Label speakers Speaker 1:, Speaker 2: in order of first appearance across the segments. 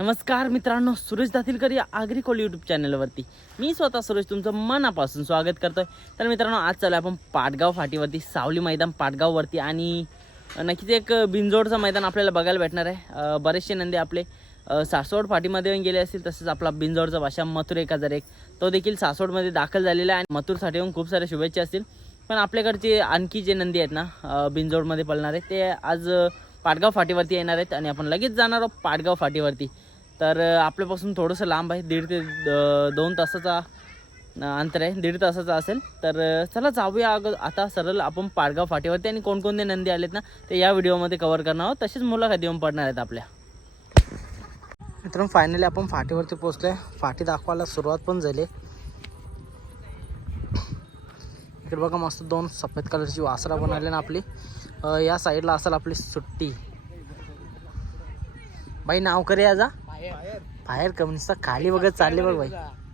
Speaker 1: नमस्कार मित्रांनो सुरेश दातीलकर या आग्रिकोल यूट्यूब चॅनलवरती मी स्वतः सुरेश तुमचं मनापासून स्वागत करतोय. तर मित्रांनो आज चालू आपण पाटगाव फाटीवरती सावली मैदान पाटगाववरती आणि नक्कीच एक बिंजोडचं मैदान आपल्याला बघायला भेटणार आहे. बरेचसे नंदी आपले सासवड फाटीमध्ये येऊन गेले असतील तसेच आपला बिंजोडचा भाषा मथुर एक हजार एक तो देखील सासवडमध्ये दाखल झालेला आहे आणि मथुरसाठी येऊन खूप साऱ्या शुभेच्छा असतील. पण आपल्याकडचे आणखी जे नंदी आहेत ना बिंजोडमध्ये पळणारे ते आज पाटगाव फाटीवरती येणार आहेत आणि आपण लगेच जाणार आहोत पाटगाव फाटीवरती. तर आपल्यापासून थोडंसं लांब आहे. दीड ते दोन तासाचा अंतर आहे. दीड तासाचा असेल. तर चला जाऊया अगं आता सरळ आपण पाडगाव फाटीवरती आणि कोणकोणते नंदी आलेत ना ते या व्हिडिओमध्ये कवर करणार आहोत. तसेच मुलाखती येऊन पडणार आहेत आपल्या. मित्रांनो फायनली आपण फाटीवरती पोहोचलोय. फाटी दाखवायला सुरुवात पण झाली. इकडे बघा मस्त दोन सफेद कलरची वासरा बनवली ना आपली. या साईडला असेल आपली सुट्टी. बाई नाव करे आज बाहेर कम्युनिस्टचा खाली बघत चालले बघ भाई.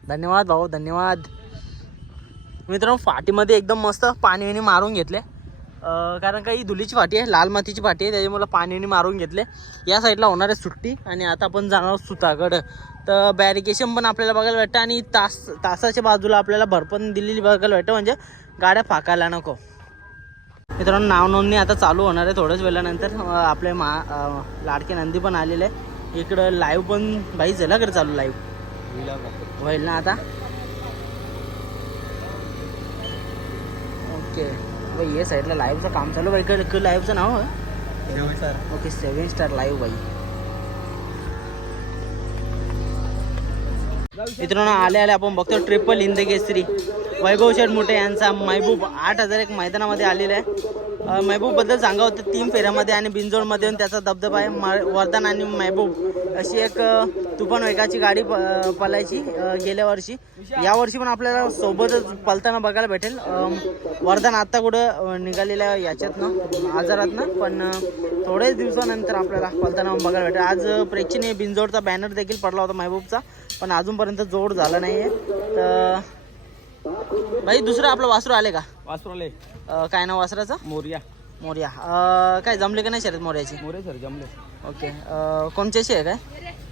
Speaker 1: धन्यवाद भाऊ धन्यवाद. मित्रांनो फाटीमध्ये एकदम मस्त पाणी विणी मारून घेतले. कारण काही धुलीची फाटी आहे लाल मातीची फाटी आहे त्याच्यामुळे पाणी मारून घेतले. या साईडला होणार आहे सुट्टी आणि आता आपण जाणार आहोत सुताकडं तर बॅरिकेशन पण आपल्याला बघायला भेटतं आणि तास तासाच्या बाजूला आपल्याला भरपण दिलेली बघायला भेटतं म्हणजे गाड्या फाकायला नको. मित्रांनो नाव नोंदणी आता चालू होणार आहे थोड्याच वेळानंतर. आपले मा लाडके नंदी पण आलेले. आहे इकडं लाईव्ह पण बाई झाला कडे चालू लाईव्ह होईल ना आता? ओके बाई हे साईडला लाईव्हचं काम चालू बाई इकडे लाईव्हचं नाव आहे? ओके सेवन स्टार लाईव्ह बाई मित्रांनो आले आले आपण बघतो ट्रिपल हिंद केसरी वैभव शेठ मोठे यांचा महबूब आठ हजार एक मैदानामध्ये आलेला आहे. अं, बद्दल सांगा होतं तीन फेऱ्यामध्ये आणि बिंजोडमध्ये त्याचा दबदबा आहे. म- वरदान आणि महबूब अशी एक तुफान वेगाची गाडी प- पलायची गेल्या वर्षी. या वर्षी पण आपल्याला सोबतच पलताना बघायला भेटेल. वर्धन वरदान आता कुठं निघालेल्या आहे याच्यातनं आजारातनं पण थोड्याच दिवसानंतर आपल्याला पलताना बघायला भेटेल. आज प्रेक्षणीय बिंजोडचा बॅनर देखील पडला होता महबूबचा पण अजूनपर्यंत जोड झाला नाही आहे तर भाई दुसरं आपलं वासरू आले का?
Speaker 2: वासुराले.
Speaker 1: अं, काय नाव वासराचं?
Speaker 2: मोर्या.
Speaker 1: मोर्या. अं, काय जमले का नाही शर्यत मोर्याची?
Speaker 2: मोरे सर जमले.
Speaker 1: ओके. अं, आहे काय?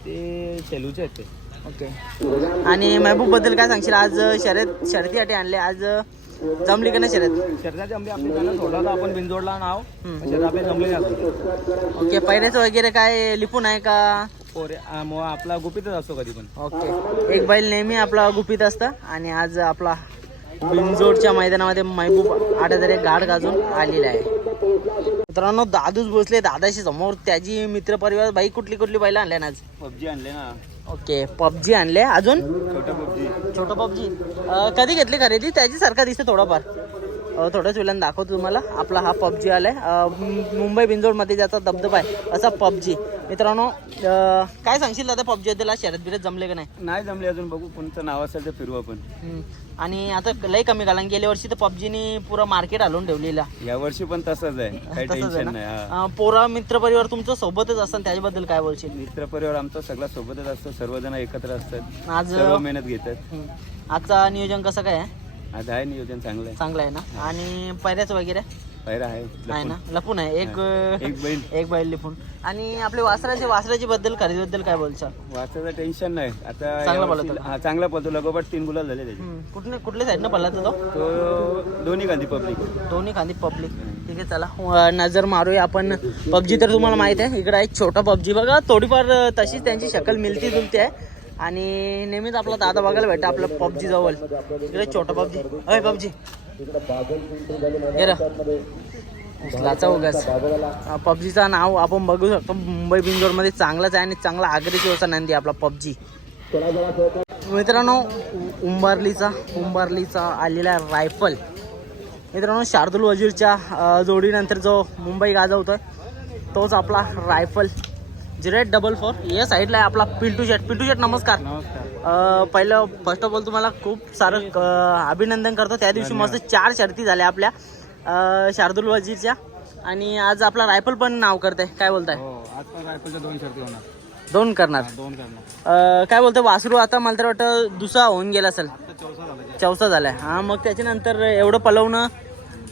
Speaker 2: ते सेलूचे आहेत ते.
Speaker 1: ओके. आणि महबूबबद्दल काय सांगशील? आज शर्यत शर्यतीसाठी आणले. आज जमली का नाही शर्यत?
Speaker 2: आपली त्यांना सोडला होता आपण बिंजोडला नाव.
Speaker 1: हम्म.
Speaker 2: आपले जमले
Speaker 1: ओके. पहिल्याचं वगैरे काय लिपून आहे का?
Speaker 2: पोरे आ, मग आपला गुपितच असतो कधी पण.
Speaker 1: ओके. एक बैल नेहमी आपला गुपित असतं आणि आज आपला बिंजोडच्या मैदानामध्ये महबूब आठ हजार एक गाड गाजून आलेला आहे. मित्रांनो दादूच भोसले दादाशी समोर त्याची मित्रपरिवार. बाई कुठली कुठली बैल आणल्या ना आज?
Speaker 2: पबजी आणले ना.
Speaker 1: ओके पबजी आणले. अजून?
Speaker 2: छोटं पबजी.
Speaker 1: छोटं पबजी. कधी घेतली खरेदी? त्याची सारखा दिसते थोडाफार. थोड्याच वेळानं दाखवतो तुम्हाला. आपला हा पबजी आलाय. मुंबई बिंजोडमध्ये ज्याचा धबधबा आहे असा पबजी. मित्रांनो काय सांगशील दादा पबजी आज शर्यत बिरत जमले का नाही?
Speaker 2: नाही जमले अजून बघू कोणतं नाव असेल ते फिरू आपण.
Speaker 1: आणि आता लय कमी घाला गेल्या वर्षी तर पबजीने पुरं मार्केट हलवून ठेवलेला.
Speaker 2: या वर्षी पण तसंच आहे काही
Speaker 1: तसंच आहे
Speaker 2: टेन्शन नाही हा.
Speaker 1: पोरा मित्र परिवार तुमचं सोबतच असतं त्याच्याबद्दल काय बोलशील?
Speaker 2: मित्र परिवार आमचा सगळा सोबतच असतो सर्वजण एकत्र असतात
Speaker 1: आज
Speaker 2: सर्व मेहनत घेतात.
Speaker 1: हम्म. आजचा नियोजन कसं काय आहे?
Speaker 2: आज आहे नियोजन चांगलं आहे.
Speaker 1: चांगलं आहे ना? आणि पैऱ्याचं वगैरे?
Speaker 2: बाहेर आहे
Speaker 1: आहे ना? लपून आहे. एक
Speaker 2: एक बैल.
Speaker 1: एक बैल लिपून. आणि आपले वासराचे वासराची बद्दल खरेदीबद्दल काय बोलचा?
Speaker 2: वाचायचं टेन्शन नाही. आता
Speaker 1: चांगला
Speaker 2: यावर्षी-
Speaker 1: पळतो.
Speaker 2: हा चांगला पळतो. लगोपाठ तीन गुलाल झाले त्याचे.
Speaker 1: कुठले कुठल्या साईडनं पडला तो?
Speaker 2: तो दोन्ही गांधी पब्लिक
Speaker 1: दोन्ही खांदी पब्लिक ठीक आहे चला. अ, नजर मारूया आपण. पबजी तर तुम्हाला माहीत आहे. इकडे आहे छोटा पबजी. बघा थोडीफार अ, तशीच त्यांची शकल मिळती जुलती आहे. आणि नेहमीच आपला दादा बघायला भेटतं आपलं पबजी जवळ. इकडे छोटा पबजी. अय पबजी. उचलाचा उगाच. पबजीचं नाव आपण बघू शकतो. मुंबई बिंजोरमध्ये चांगलाच आहे आणि चांगला आग्रेसिव्ह असा नंदी आपला पबजी. मित्रांनो उंबारलीचा उंबारलीचा आलेला रायफल. मित्रांनो शार्दुल वजीरच्या जोडीनंतर जो मुंबई गाजवतोय तोच आपला rifle. Zero eight double four. या साईडला आहे आपला पिंटू शेट. पिंटू शेट नमस्कार. अ, पहिलं फर्स्ट ऑफ ऑल तुम्हाला खूप सारं अ, अभिनंदन करतो. त्या दिवशी मस्त चार शर्ती झाल्या आपल्या. अ, शार्दुल वजीरच्या. आणि आज आपला रायफल पण नाव करते काय बोलताय?
Speaker 2: हो आज पण रायफलच्या दोन शर्ती होणार.
Speaker 1: दोन करणार.
Speaker 2: दोन करणार.
Speaker 1: अ, काय बोलतोय? वासरू आता मला तर वाटतं दुसरा होऊन गेला असेल.
Speaker 2: आता चौसा झाला
Speaker 1: चौथा झालाय. हा मग त्याच्यानंतर एवढं पलवणं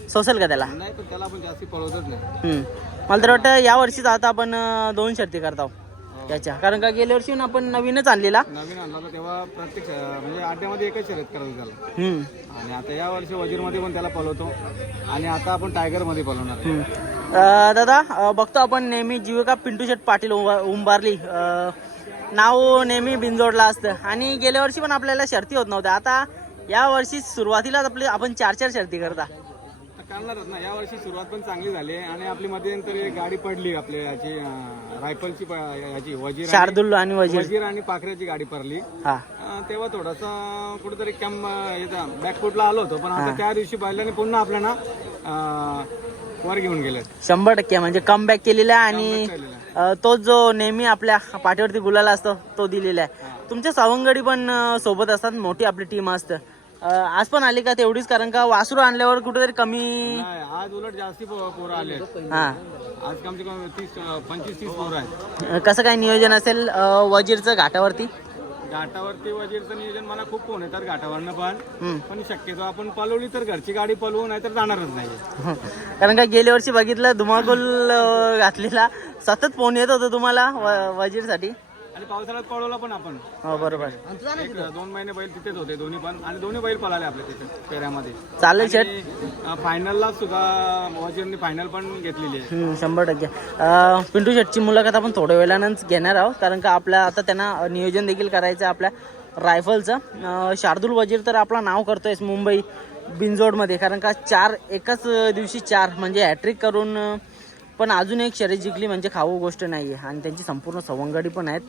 Speaker 1: सोसेल का त्याला?
Speaker 2: नाही पण त्याला आपण जास्ती पळवतच नाही.
Speaker 1: हम्म. मला तर वाटतं या वर्षीच आता आपण दोन शर्ती करतो
Speaker 2: हो.
Speaker 1: याच्या. कारण का गेल्या वर्षी आपण नवीनच आणलेला.
Speaker 2: नवीन आणला होता तेव्हा प्रत्येक म्हणजे एकच शर्यत त्याला. आणि आता या वर्षी वजीरमध्ये पण त्याला पलवतो आणि आता आपण टायगरमध्ये पलवणार
Speaker 1: हम्म. अं, दादा बघतो आपण नेहमी जीविका पिंटू शेट पाटील उंबा- उंबारली नाव नेहमी बिनजोडला असतं. आणि गेल्या वर्षी पण आपल्याला शर्ती होत नव्हत्या. आता या वर्षी सुरुवातीलाच आपली आपण चार चार शर्ती करता.
Speaker 2: करणारच ना. या वर्षी सुरुवात पण चांगली झाली आहे आणि आपली मध्यंतर एक गाडी पडली आपल्या याची अं, रायफलची प- याची वजीर आणि-
Speaker 1: शार्दुल आणि वजीर.
Speaker 2: वजीर आणि पाखऱ्याची गाडी पडली.
Speaker 1: हा.
Speaker 2: अं, तेव्हा थोडासा कुठेतरी कॅम्प याचा बॅकफुटला आलो होतो पण आता त्या दिवशी बैलाने पुन्हा आपल्याला अं, वर घेऊन गेले
Speaker 1: शंभर टक्के म्हणजे कम बॅक केलेला आहे आणि अं, तो जो नेहमी आपल्या पाठीवरती गुलाला असतो तो दिलेला आहे. तुमच्या सवंगडी पण अं, सोबत असतात मोठी आपली टीम असतं. आज पण आली का तेवढीच? कारण का वासरू आणल्यावर कुठेतरी कमी
Speaker 2: नाही आज उलट जास्ती पो- पोरं आले
Speaker 1: हा.
Speaker 2: आज कमसे कम तीस पंचवीस तीस पोरं आहेत.
Speaker 1: कसं काय नियोजन असेल अं, वजीरचं घाटावरती?
Speaker 2: घाटावरती वजीरचं नियोजन मला खूप फोन येतात घाटावरनं पण.
Speaker 1: हम्म.
Speaker 2: पण शक्यतो आपण पलवली तर घरची गाडी पलवू नाही तर जाणारच नाही
Speaker 1: कारण का गेल्या वर्षी बघितलं धुमाकूल अं, घातलेला. सतत फोन येत होतं तुम्हाला व- वजीरसाठी?
Speaker 2: आणि पावसाळ्यात पळवला पण आपण.
Speaker 1: हो बरोबर.
Speaker 2: एक दोन महिने बैल तिथेच होते दोन्ही पण. आणि दोन्ही बैल पळाले आपल्या तिथे पेऱ्यामध्ये.
Speaker 1: चालेल शेट
Speaker 2: फायनलला सुद्धा फायनल पण घेतलेली आहे.
Speaker 1: हम्म, शंभर टक्के. अं, पिंटू शेटची मुलाखत आपण थोड्या वेळानंच घेणार आहोत कारण का आपल्या आता त्यांना नियोजन देखील करायचं आहे आपल्या रायफलचं. अं, शार्दूल वजीर तर आपला नाव करतोय मुंबई बिनजोडमध्ये कारण का चार एकाच दिवशी चार म्हणजे हॅट्रिक करून अं, पण अजून एक शर्यत जिंकली म्हणजे खाऊ गोष्ट नाही आहे आणि त्यांची संपूर्ण सवंगडी पण आहेत.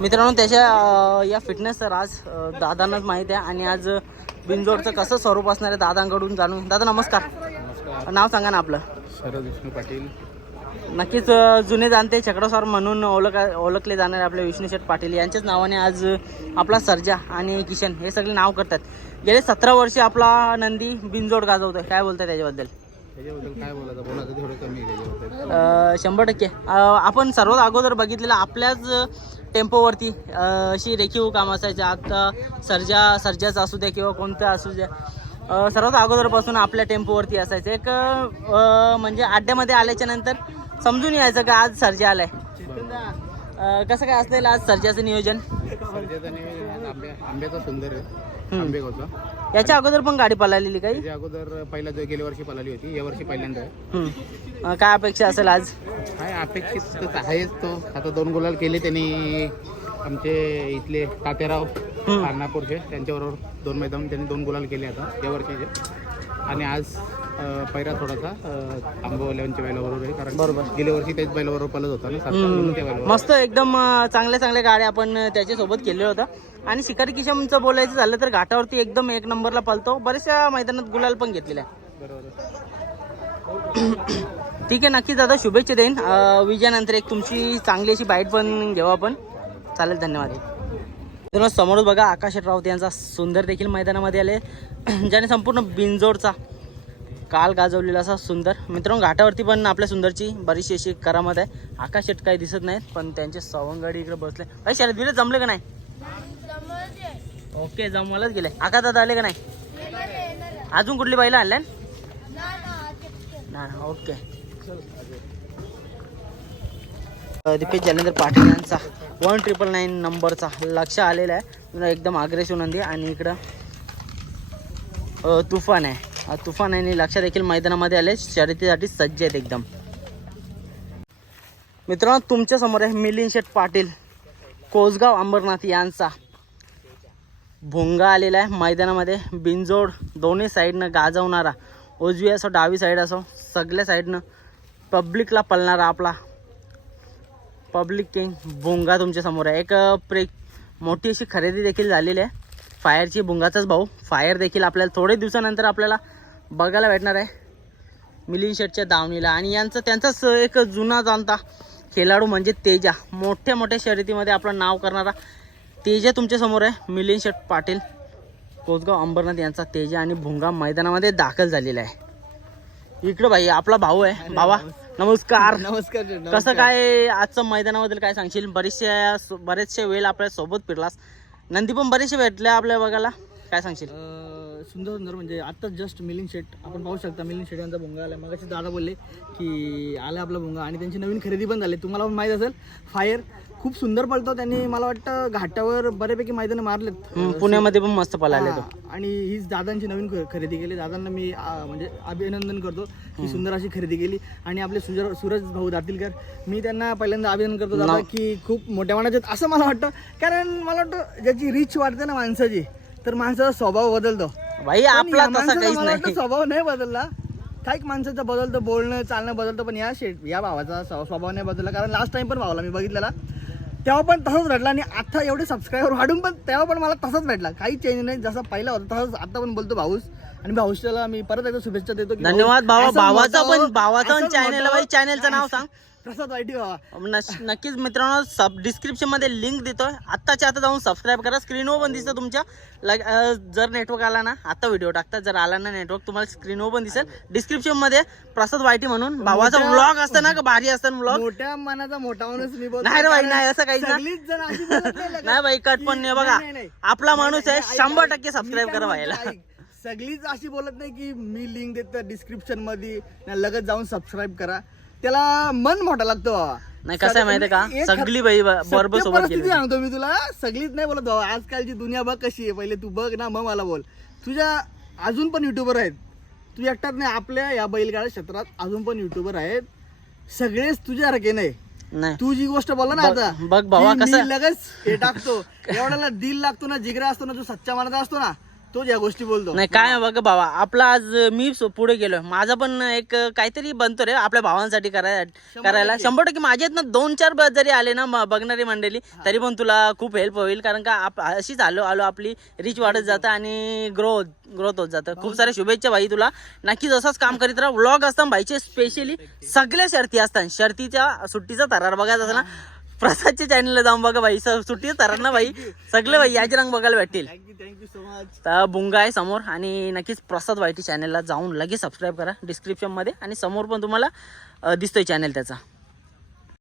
Speaker 1: मित्रांनो त्याच्या या फिटनेसचा राज अं, दादांनाच माहीत आहे. आणि आज बिनजोडचं कसं स्वरूप असणार आहे दादांकडून जाणून दादा नमस्कार. नाव सांगा ना आपलं.
Speaker 2: शरद विष्णू पाटील.
Speaker 1: नक्कीच जुने जाणते चक्रस्वार म्हणून ओळख ओळखले जाणारे आपले विष्णू शेठ पाटील. यांच्याच नावाने आज आपला सर्जा आणि किशन हे सगळे नाव करतात. गेले सतरा वर्षे आपला नंदी बिनजोड गाजवतोय. काय बोलताय त्याच्याबद्दल? शंभर टक्के. आपण सर्वात अगोदर बघितलेलं आपल्याच टेम्पोवरती अशी रेखीव काम असायचे. आता सर्जा सर्जाचं असू द्या किंवा कोणतं असू द्या. सर्वात अगोदरपासून आपल्या टेम्पोवरती असायचं. एक म्हणजे अड्ड्यामध्ये आल्याच्यानंतर समजून यायचं का आज सर्जा आलाय? कसं काय असलेलं आज सर्जाचं नियोजन?
Speaker 2: सर्जाचं नियोजन आंब्या आंब्याचा सुंदर आहे. आंबेगावचा
Speaker 1: याच्या अगोदर पण गाडी पळालेली काही?
Speaker 2: त्याच्या अगोदर पहिला जो गेल्या वर्षी पळाली होती या वर्षी पहिल्यांदा आहे.
Speaker 1: हम्म. अ, काय अपेक्षा असेल आज?
Speaker 2: काय अपेक्षित तर आहेच तो. आता दोन गुलाल केले त्यांनी आमचे इथले तात्याराव
Speaker 1: हम्म.
Speaker 2: त्यांच्याबरोबर दोन मैदान त्यांनी दोन गुलाल केले आता या वर्षीचे. आणि आज पहिला थोडासा अं, आंबोवाल्यांच्या बैलाबरोबर आहे कारण
Speaker 1: बरोबर.
Speaker 2: गेल्या वर्षी त्याच बैलाबरोबर पळत होता ना सात
Speaker 1: हम्म.
Speaker 2: त्या बैलाबरोबर
Speaker 1: मस्त एकदम अं, चांगल्या चांगल्या गाड्या आपण अं, त्याच्यासोबत केलेलं होतं आणि शिकारी किशमचं बोलायचं झालं तर घाटावरती एकदम एक नंबरला पळतो बऱ्याचशा मैदानात गुलाल पण घेतलेला आहे
Speaker 2: बरोबर.
Speaker 1: ठीक आहे नक्कीच दादा शुभेच्छा देईन. अं, विजयानंतर एक तुमची चांगली अशी बाईट पण घेऊ आपण. चालेल धन्यवाद. मित्रांनो समोरच बघा आकाश राऊत यांचा सुंदर देखील मैदानामध्ये आले. ज्याने संपूर्ण बिनजोडचा काल गाजवलेला असा सुंदर. मित्रांनो घाटावरती पण आपल्या सुंदरची बरीचशी अशी करामत आहे. आकाश शेट काही दिसत नाहीत पण त्यांचे सवंगडी इकडे बसले. अरे शरद बिरत जमले का नाही? ओके जमवायलाच गेले. आका दादा आले का नाही? अजून कुठली बैला आणल्या? ना ओके. दीपेश जालेंद्र पाटील यांचा वन ट्रिपल नाईन नंबरचा लक्ष आलेला आहे. एकदम अग्रेसिव्ह नंदी आणि इकडं तुफान आहे. तुफान आणि लक्ष देखील मैदानामध्ये आले. शर्यतीसाठी सज्ज आहेत एकदम. मित्रांनो तुमच्यासमोर आहे मिलिंद शेठ पाटील कोसगाव अंबरनाथ यांचा. भोंगा आलेला आहे मैदानामध्ये. बिनजोड दोन्ही साईडनं गाजवणारा उजवी असो डावी साईड असो सगळ्या साईडनं पब्लिकला पळणारा आपला पब्लिक किंग भोंगा तुमच्यासमोर आहे. एक प्रे मोठी अशी खरेदी देखील झालेली आहे. फायरची भुंगाचाच भाऊ. फायर देखील आपल्याला थोडे दिवसानंतर आपल्याला बघायला भेटणार आहे. मिलिंद शेटच्या दावणीला. आणि यांचं त्यांचाच एक जुना जाणता खेळाडू म्हणजे तेजा. मोठ्या मोठ्या शर्यतीमध्ये आपलं नाव करणारा तेजा तुमच्यासमोर आहे. मिलिंद शेट पाटील कोसगाव अंबरनाथ यांचा तेजा आणि भुंगा मैदानामध्ये दाखल झालेला आहे. इकडं भाई आपला भाऊ आहे. भावा नमस्कार
Speaker 2: नमस्कार.
Speaker 1: कसं काय आजचं मैदानाबद्दल काय सांगशील? बरेचशा बरेचशा वेळ आपल्यासोबत फिरलास. नंदी पण बरेचसे भेटले आपल्या बघायला. काय सांगशील?
Speaker 3: सुंदर सुंदर म्हणजे आत्ताच जस्ट मिलिंग शेट आपण पाहू शकता मिलिंग शेट यांचा भुंगा आला मगाशी दादा बोलले की आला आपला भुंगा आणि त्यांची नवीन खरेदी पण झाली. तुम्हाला पण माहीत असेल फायर खूप सुंदर पळतो. त्यांनी मला वाटतं घाटावर बऱ्यापैकी मैदानं मारलेत.
Speaker 1: हम्म, पुण्यामध्ये पण मस्त पळाले तो.
Speaker 3: हा, आणि हीच दादांची नवीन ख- खरेदी केली. दादांना मी आ, म्हणजे अभिनंदन करतो. ही सुंदर अशी खरेदी केली. आणि आपले सुजर सूरज भाऊ दातीलकर मी त्यांना पहिल्यांदा अभिनंदन करतो दादा की खूप मोठ्या मनाचे आहेत. असं मला वाटतं कारण मला वाटतं ज्याची रीच वाढते ना माणसाची तर माणसाचा स्वभाव बदलतो.
Speaker 1: भाई
Speaker 3: पण
Speaker 1: आपला
Speaker 3: या
Speaker 1: तसा
Speaker 3: माणसाचा
Speaker 1: काहीच
Speaker 3: मला वाटतं
Speaker 1: नाही
Speaker 3: स्वभाव नाही बदलला. काही माणसाचं बदलतं बोलणं चालणं बदलतं पण या शेट या भावाचा स्व- स्वभाव नाही बदलला. कारण लास्ट टाइम पण भावाला मी बघितलेला. तेव्हा पण तसंच भेटला आणि आता एवढे सबस्क्रायबर वाढून पण तेव्हा पण मला तसंच भेटला काही चेंज नाही. जसा पहिला होता तसंच आता पण बोलतो भाऊस. आणि भाऊसला मी परत एकदा शुभेच्छा देतो की
Speaker 1: धन्यवाद
Speaker 3: भाऊ,
Speaker 1: भावा
Speaker 3: असंच
Speaker 1: भावाचा
Speaker 3: मोठं
Speaker 1: पण भावाचा पण
Speaker 3: असंच
Speaker 1: चॅनल
Speaker 3: मोठं
Speaker 1: भाई. चॅनलचं नाव सांग
Speaker 3: प्रसाद वाईटी भावा
Speaker 1: नक्कीच मित्रांनो सब डिस्क्रिप्शनमध्ये लिंक देतोय आत्ताच्या आता जाऊन सबस्क्राईब करा स्क्रीनवर पण दिसतं तुमच्या लग- अं, जर नेटवर्क आला ना आता व्हिडिओ टाकतात जर आला ना नेटवर्क तुम्हाला स्क्रीनवर पण दिसेल डिस्क्रिप्शनमध्ये प्रसाद वाईटी म्हणून भावाचा
Speaker 3: मोठ्या-
Speaker 1: व्लॉग असतं ना का भारी असतं व्लॉग
Speaker 3: मोठ्या मनाचा मोठा माणूस मी बोलतो
Speaker 1: नाही रे बाई,
Speaker 3: कारण
Speaker 1: नाही, असं काहीच नाही.
Speaker 3: सगळीच जण अशी बोलत नाही लगेच.
Speaker 1: नाही बाई कट पण नाही बघा
Speaker 3: नाही, नाही.
Speaker 1: आपला माणूस आहे
Speaker 3: नाही,
Speaker 1: शंभर
Speaker 3: ऐक.
Speaker 1: टक्के सबस्क्राईब
Speaker 3: काय
Speaker 1: करा
Speaker 3: म्हणतो, ऐक. सगळीच अशी बोलत नाही की मी लिंक देतो डिस्क्रिप्शनमध्ये ना लगेच जाऊन सबस्क्राईब करा. त्याला मन मोठा लागतो. बाबा.
Speaker 1: नाही कसं आहे माहितीये का?
Speaker 3: एक
Speaker 1: सगळी बाई बरोबर
Speaker 3: सत्य
Speaker 1: सोबत
Speaker 3: परिस्थिती
Speaker 1: गेली
Speaker 3: सांगतो मी तुला. सगळीच नाही बोलत बाबा. आजकालची दुनिया बघ कशी आहे. पहिले तू बघ ना मग मला बोल. तुझ्या अजून पण युट्यूबर आहेत. तू एकटाच नाही आपल्या या बैलगाड्या क्षेत्रात अजून पण युट्यूबर आहेत. सगळेच तुझ्यासारखे नाही.
Speaker 1: नाही.
Speaker 3: तू जी गोष्ट बोलला ना
Speaker 1: बघ-
Speaker 3: आता
Speaker 1: बघ भावा
Speaker 3: की
Speaker 1: कसं-
Speaker 3: मी लगेच हे टाकतो. एवढ्याला दिल लागतो ना जिगरा असतो ना जो सच्चा मनाचा असतो ना तोच या गोष्टी बोलतो.
Speaker 1: नाही काय बघ बाबा आपला आज मी पुढे गेलोय. माझा पण एक काहीतरी बनतो रे आपल्या भावांसाठी करायला. करायला शंभर टक्के माझ्या ना दोन चार जरी आले ना बघणारी मंडळी तरी पण तुला खूप हेल्प होईल कारण का आप- अशीच आलो आलो आपली रीच वाढत जातं आणि ग्रोथ ग्रोथ होत जातं. खूप साऱ्या शुभेच्छा भाई तुला. नक्कीच असंच काम करीत राहा. व्लॉग असतात भाईचे स्पेशली सगळ्या शर्ती असतात. शर्तीच्या सुट्टीचा थरार बघायचा असं ना प्रसादच्या चॅनलला जाऊन बघा भाई स- सुट्टीचा थरार ना भाई सगळे भाई याचे रंग बघायला भेटतील.
Speaker 3: थँक्यू सो मच
Speaker 1: तर बुंगा आहे समोर आणि नक्कीच प्रसाद वाईटी चॅनलला जाऊन लगेच सबस्क्राईब करा डिस्क्रिप्शनमध्ये आणि समोर पण तुम्हाला दिसतोय चॅनल त्याचा.